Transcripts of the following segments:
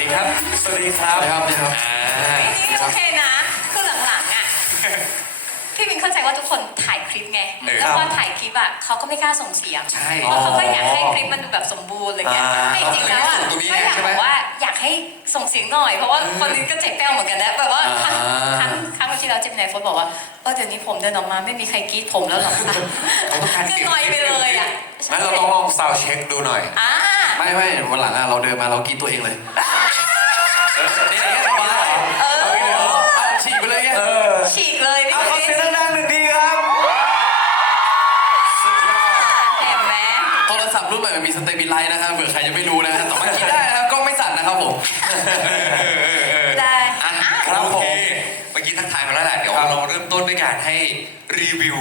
ดีครับสวัสดีครับ สวัสดีครับ นี่โอเคนะ คือหลังๆอ่ะ พี่มิงเข้าใจว่าทุกคนถ่ายคลิปไง แล้วพอถ่ายคลิปอ่ะเขาก็ไม่กล้าส่งเสียง เพราะเขาก็อยากให้คลิปมันดูแบบสมบูรณ์อะไรเงี้ยจริงๆแล้วก็อยากบอกว่าอยากให้ส่งเสียงหน่อย เพราะว่าคนนี้ก็เจ็แป้วเหมือนกันนะแบบว่า ครั้งครั้ที่เราเจ็บในฟอนบอกว่าเออเดี๋ยวนี้ผมเดินออกมาไม่มีใครกรีดผมแล้วหรอกจะหน่อยไปเลยอ่ะ งั้นเราต้องลองเซาเช็คดูหน่อยไม่ไม่วันหลังเราเดินมาเรากรีดตัวเองเลยีไลน์นะครับเผื่อใครจะไม่รู้นะฮะแต่มากีนได้นะครับก็ไม่สั่นนะครับผม ได้ครับผมเมื่อกี้ทักทายมาแล้วแหละเดี๋ยวเราเริ่มต้นด้วยการ ให้รีวิว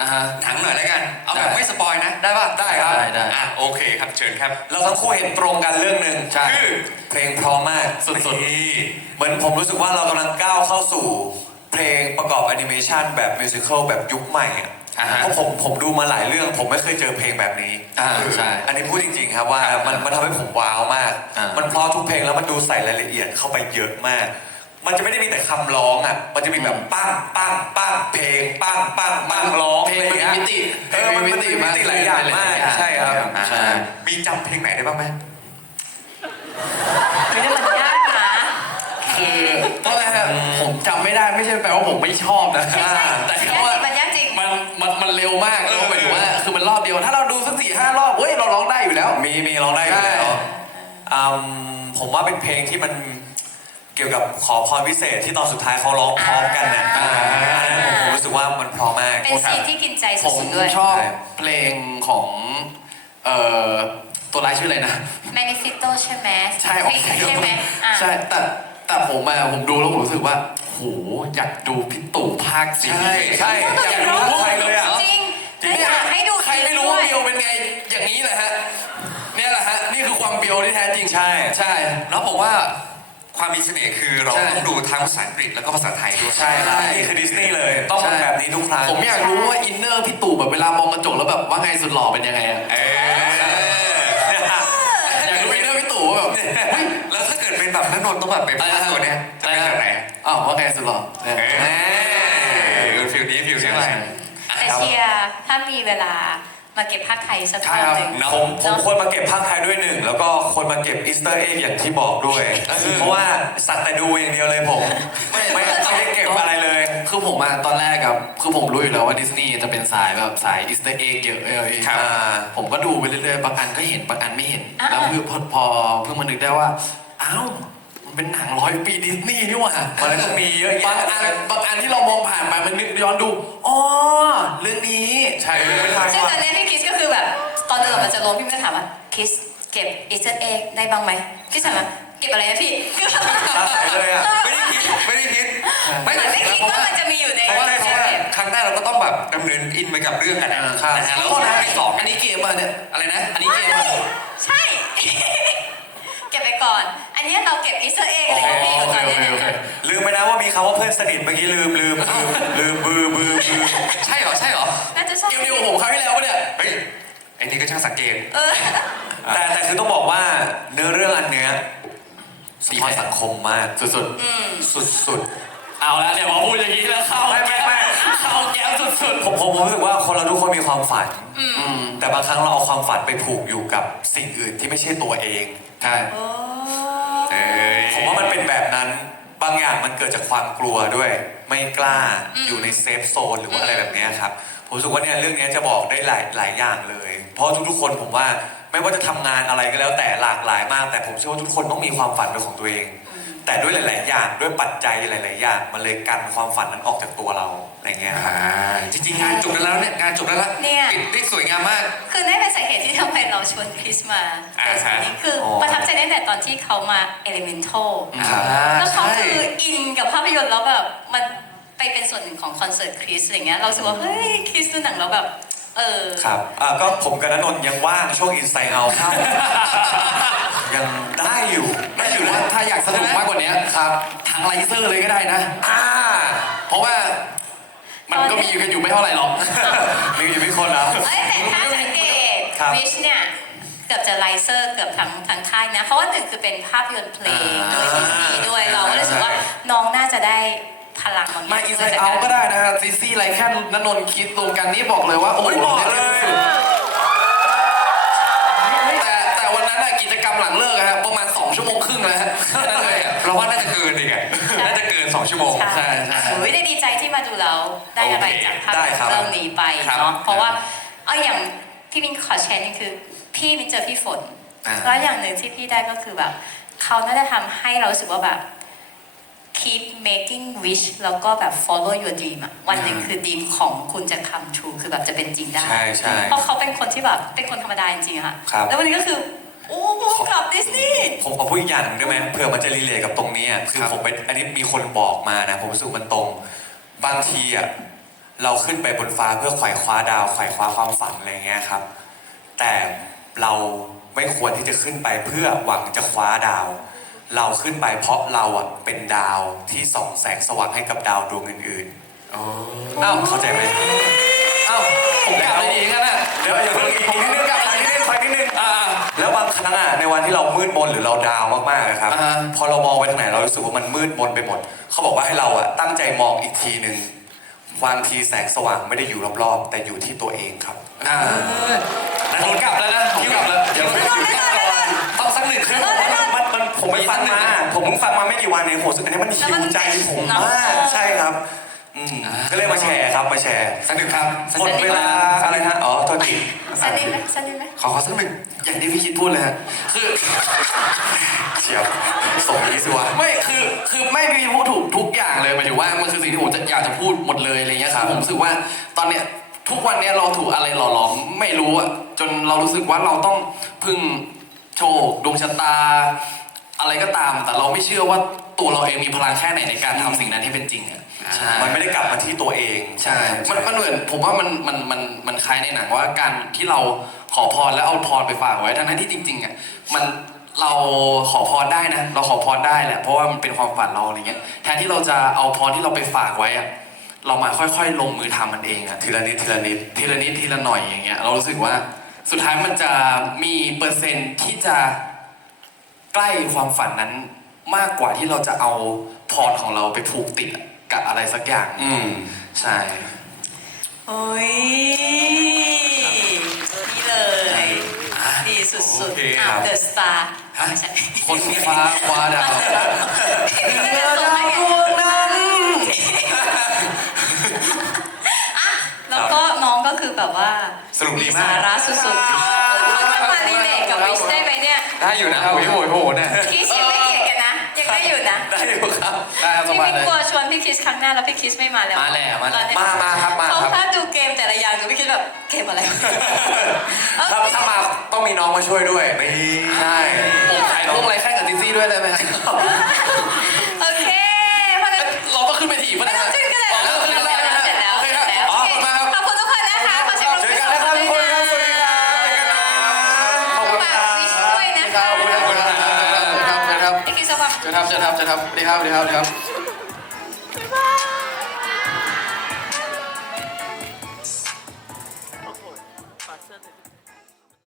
นะฮะ ถังหน่อยแล้วกัน เอาแบบไม่สปอยนะได้ป่ะ ได้ครับ ได้ได้โอเคครับ เชิญครับ เราทั้งคู่เห็นตรงกันเรื่องหนึ่งคือ เพลงพร้อมมาก สุดๆเหมือนผมรู้สึกว่าเรากำลังก้าวเข้าสู่ เพลงประกอบแอนิเมชันแบบมิวสิคัลแบบยุคใหม่อ่ะเพราะผมผมดูมาหลายเรื่องผมไม่เคยเจอเพลงแบบนี้ อ่าใช่ อันนี้พูดจริงๆครับว่ามันมันทำให้ผมว้าวมาก มันเพราะทุกเพลงแล้วมันดูใส่รายละเอียดเข้าไปเยอะมาก มันจะไม่ได้มีแต่คําร้องอ่ะ มันจะมีแบบปั้งปั้งปั้งเพลงปั้งปั้งมังร้องเพลงมันมีมิติเออมันมิติมิติหลายอย่างมากใช่ครับใช่ มีจําเพลงไหนได้บ้างไหมมันยากนะเพราะอะไรครับผมจำไม่ได้ ไม่ใช่แปลว่าผมไม่ชอบนะแต่้มี มีร้องได้แล้วผมว่าเป็นเพลงที่มันเกี่ยวกับขอพรวิเศษที่ตอนสุดท้ายเขาร้องพร้อมกันเนี่ยผมรู้สึกว่ามันพร้อมมาก เป็นสิ่งที่กินใจสุดด้วย ผมชอบเพลงของ เอ่อ ตัวร้ายชื่ออะไรนะแมนิฟิโตใช่ไหมใช่ใช่ไหมใช่แต่แต่ผมมาผมดูแล้วผมรู้สึกว่าโหอยากดูพี่ตู่ภาคสี่ใช่ใช่อยากรูใครเลยอ่ะ จริงจริงอยากให้ดู ใครไม่รู้ว่าเบลเป็นไง อย่างนี้แหละฮะีโอที่แท้จริงใช่ใช่แล้วอกว่าความมีเสน่ห์คือเราต้องดูทั้งภาษาอังกฤษแล้วก็ภาษาไทยด้วยใช่ใชใชนี่คือดิสนีย์เลย ต้องแบบนี้ทุกครั้ง ผมอยากรู้ว่าอินเนอร์พี่ตู่แบบเวลามองกระจกแล้วแบบว่าไงสุดหล่อเป็นยังไงอะอยากรู้อินเนอร์พี่ตู่แบบแล้วถ้าเกิดเป็นแบบนันทนต้องแบบไปพากตัวเนี้ยจะเป็นแบบไหนอ้าวว่าไงสุดหล่อเออฟิลนี้ฟิลนี้อะไรแตเชียร์ถ้ามีเวลามาเก็บภาคไทยสักหนึ่งนะผมผมควรมาเก็บภาคไทยด้วยหนึ่งแล้วก็ควรมาเก็บอีสเตอร์เอ็กอย่างที่บอกด้วยเพราะว่าสัตว์แต่ดูอย่างเดียวเลยผมไม่ไม่ได้เก็บอะไรเลยคือผมมาตอนแรกครับคือผมรู้อยู่แล้วว่าดิสนีย์จะเป็นสายแบบสายอีสเตอร์เอ็กเยอะเลยผมก็ดูไปเรื่อยๆบางอันก็เห็นบางอันไม่เห็นแล้วเคือพอเพิ่งมานึกได้ว่าอ้าวเป็นหนังร้อยปีดิสนีย์นี่ว่ะมันก็มีเยอะบาะอันบางอันที่เรามองผ่านไปมันนึกย้อนดูอ๋อเรื่องนี้ใช่ไม่ทันว่ะใช่แต่เรื่องโลพี่ไม่ถามว่าคิสเก็บอีเซนเอกได้บ้างไหมคิ่ถามว่าเก็บอะไรพี่ไม่ได้คิดไม่ได้คิดไม่ได้คิดว่ามันจะมีอยู่ในว่าใช่ครั้งแรกเราก็ต้องแบบดำเนินอินไปกับเรื่องกันนะครัแล้วข้อหน้าสองอันนี้เก็บมาเนี่ยอะไรนะอันนี้เก็บมาใช่เก็บไปก่อน อันนี้เราเก็บอีเซนเอกเลยพี่กเลืมไปนะว่ามีคำว่าเพื่อนสนิทเมื่อกี้ลืมลืมลืมลืมบือบือบือใช่เหรอใช่เหรอน่า่เดียวเดียวผมครับี่เล็ช่างสังเกตแต่แต่คือต้องบอกว่าเนื้อเรื่องอันเนี้ยสีพสังคมมาก สุดสุดสุดสุดเอาละเดี๋ยวพอพูดอย่างนี้แล้วเข้าแม่ไม่เข้าแก้มสุดสุดผมผมรู้สึกว่าคนเราทุกคนมีความฝันแต่บางครั้งเราเอาความฝันไปผูกอยู่กับสิ่งอื่นที่ไม่ใช่ตัวเองใช่ผมว่ามันเป็นแบบนั้นบางอย่างมันเกิดจากความกลัวด้วย ไม่กล้าอยู่ในเซฟโซนหรือว่าอะไรแบบนี้ครับู้สึกว่าเนี่ยเรื่องนี้จะบอกได้หลายหลายอย่างเลย เพราะทุกๆคนผมว่าไม่ว่าจะทํางานอะไรก็แล้วแต่หลากหลายมาก แต่ผมเชื่อว่าทุกคนต้องมีความฝันเป็นของตัวเอง แต่ด้วยหลาย ๆ อย่างด้วยปัจจัยหลาย ๆ อย่างมันเลยกันความฝันนั้นออกจากตัวเรา อะไรเงี้ยจริงจริงงานจบแล้วเนี่ยงานจบแล้วละเนี่ยปิดสวยงามมาก คือได้เป็นสาเหตุที่ทำไมเราชวนคริสมาคือประทับใจได้แต่ตอนที่เขามาเ e l e m e n t a ลแล้วเขาคืออินกับภาพยนตร์แล้วแบบมันไปเป็นส่วนหนึ่งของคอนเสิร์ตคริสอะไรเงี้ยเราสึว่าเฮ้ยคริสหนังเราแบบเออครับอ่าก็ผมกับนนท์ยังว่างช่วงอินไซน์เอาครับยังได้อยู่ได้อยู่แล้วถ้าอยากสนุกมากกว่านี้ครับทางไลเซอร์เลยก็ได้นะอ่าเพราะว่ามันก็มีอยู่กันอยู่ไม่เท่าไหร่หรอกมีอยู่ไม่คนแล้วเอ้แต่ถ้าสังเกตวิชเนี่ยเกือบจะไลเซอร์เกือบทั้งทั้งค่ายนะเพราะว่าหนึ่งคือเป็นภาพยนตร์เพลงด้วยดีด้วยเราก็เลยรู้สึกว่าน้องน่าจะได้มาอีสไซด์เอาก็ได้นะซีซี่ไรแค่นนนคิดตรงกันนี่บอกเลยว่า โอ้ยบอกเลยแต่แต่วันนั้นกิจกรรมหลังเลิกครับประมาณ 2 ชั่วโมงครึ่ง แล้ยเราว่าน่าจะเกินดีไงน่าจะเกิน 2 ชั่วโมงใช่ใช่ได้ดีใจที่มาดูเราได้อะไรจากภาพเรื่องนี้ไปเนาะเพราะว่าเอออย่างที่มินขอแชร์นี่คือพี่มินเจอพี่ฝนแล้วอย่างหนึ่งที่พี่ได้ก็คือแบบเขาน่าจะทำให้เราสึกว่าแบบ keep making wish แล้วก็แบบ follow your dream อะวันหนึ่งคือ dream ของคุณจะ c ำ m e true คือแบบจะเป็นจริงได้ใช่ใเพราะเขาเป็นคนที่แบบเป็นคนธรรมดาจริงๆอะครับแล้ววันนี้ก็คือ โอ้ผมกลับดิสนีย์ผมขอพูดอีกอย่างหนึ่งได้ไหมเผื่อมันจะรีเลยกับตรงนี้คือผมไปอันนี้มีคนบอกมานะ ผมรู้สึกมันตรง บางทีอะเราขึ้นไปบนฟ้าเพื่อไขว่คว้าดาว ไขว่คว้าความฝันอะไรเงี้ยครับ แต่เราไม่ควรที่จะขึ้นไปเพื่อหวังจะคว้าดาวเราขึ้นไปเพราะเราอ่ะ เป็นดาวที่ส่องแสงสว่างให้กับดาวดวงอื่นๆอ้าวเข้าใจไหมแล้วอีกันนะเดี๋ยวอย่าเพิ่งอีกนิดนึงกับนิดนึงไปนิดนึงอ่าแล้วบางครั้งอ่ะในวันที่เรามืดมนหรือเราดาวมากๆนะครับ พอเรามองไปทางไหน เรารู้สึกว่ามันมืดมนไปหมด เขาบอกว่าให้เราอ่ะ ตั้งใจมองอีกทีนึงบางทีแสงสว่างไม่ได้อยู่รอบๆแต่อยู่ที่ตัวเองครับอ่าผมกลับแล้วนะผมกลับแล้วเดี๋ยวไม่ไม้ผมไปฟังมาผมเพิ่งฟังมาไม่กี่วันเองโหสุดน้ายมันหิวใจผมมากใช่ครับก็เลยมาแชร์ครับ มาแชร์ สนุกครับหมดเวลาอะไรฮะ อ๋อโทษทีสนุกไหมสนุกไหมขอสักหนึ่งอย่างที่พี่คิดพูดเลยฮะ คือเชียบสมีสวะไม่ คือ คือไม่มี่พูดถูกทุกอย่างเลยหมายถึงว่ามันคือสิ่งที่ผมจะอยากจะพูดหมดเลยอะไรเงี้ยครับ ผมรู้สึกว่าตอนเนี้ยทุกวันเนี้ยเราถูกอะไรหล่อหลอมไม่รู้อะจนเรารู้สึกว่าเราต้องพึ่งโชคดวงชะตาอะไรก็ตาม แต่เราไม่เชื่อว่าตัวเราเองมีพลังแค่ไหนในการทําสิ่งนั้นที่เป็นจริงอ่ะมันไม่ได้กลับมาที่ตัวเองใช่มันมันเหมือนผมว่ามันมันมันมันคล้ายในหนังว่า การที่เราขอพรแล้วเอาพรไปฝากไว้ทั้งนั้นที่จริงๆอ่ะมันเราขอพรได้นะเราขอพรได้แหละเพราะว่ามันเป็นความฝันเราอะไรเงี้ยแทนที่เราจะเอาพรที่เราไปฝากไว้อ่ะเรามาค่อยๆลงมือทํามันเองอ่ะทีละนิดทีละนิดทีละนิดทีละหน่อยอย่างเงี้ยเรารู้สึกว่าสุดท้ายมันจะมีเปอร์เซ็นต์ที่จะใกล้ความฝันนั้นมากกว่าที่เราจะเอาพรของเราไปผูกติดกับอะไรสักอย่างอืมใช่ โอ้ยนี่เลยดีสุดๆ the star คนฟ้าฟ้าดาวแล้วก็น้องก็คือแบบว่าสรุปดีมากสาระสุด ๆได้อยู่นะโหยโหยโหยเนี่ยพี่คิสไม่เกลีกันนะยังได้อยู่นะ ได้อยู่ครับพี่มิ้กลัวชวนพี่คิสครั้งหน้าแล้วพี่คิสไม่มาแล้วมาแล้วมาแล้วมามาครับมาครับเขาพลาดดูเกมแต่ละอย่างจนพี่คิสแบบเกมอะไรถ้าถ้ามาต้องมีน้องมาช่วยด้วยนี่ใช่ผมถ่ายพวกไรแค่กับดิซี่ด้วยได้ไหมครับ Good half, good half, good half. Rehab, rehab,